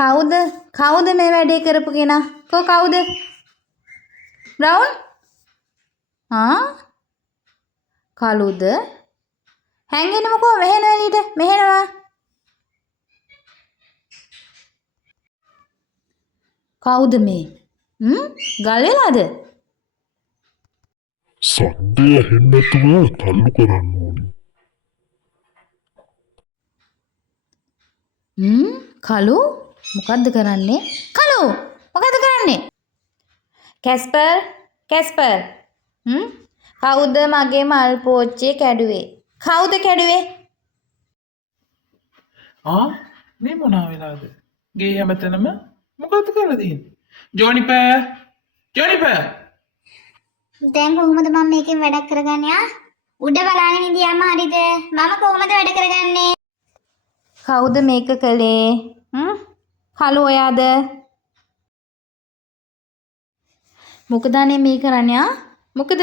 කවුද මේ වැඩේ කරපු කෙනා? කවුද? බ්‍රවුන්? කළුද? හැංගෙන්නමකෝ මෙහෙන එළියට. මෙහෙනවා. කවුද මේ? ගල් වෙලාද? සද්දය ඇහෙන්නතුව තල්ලු කරන්න ඕනි. කලු මොකද්ද කරන්නේ? කලු මොකද්ද කරන්නේ? කැස්පර් කවුද මගේ මල් පෝච්චිය කැඩුවේ? කවුද කැඩුවේ? මේ මොනා වෙලාද? ගේ හැමතැනම මොකද්ද කරලා තියෙන්නේ? ජොනිපර් දැන් කොහොමද මම මේකෙන් වැඩක් කරගන්නේ? උඩ බලාගෙන ඉඳියාම හරිද? මම කොහොමද වැඩ කරගන්නේ? කවුද මේක කළේ? කලු ඔයාද? මොකද අනේ මේ කරන්නේ? මොකද?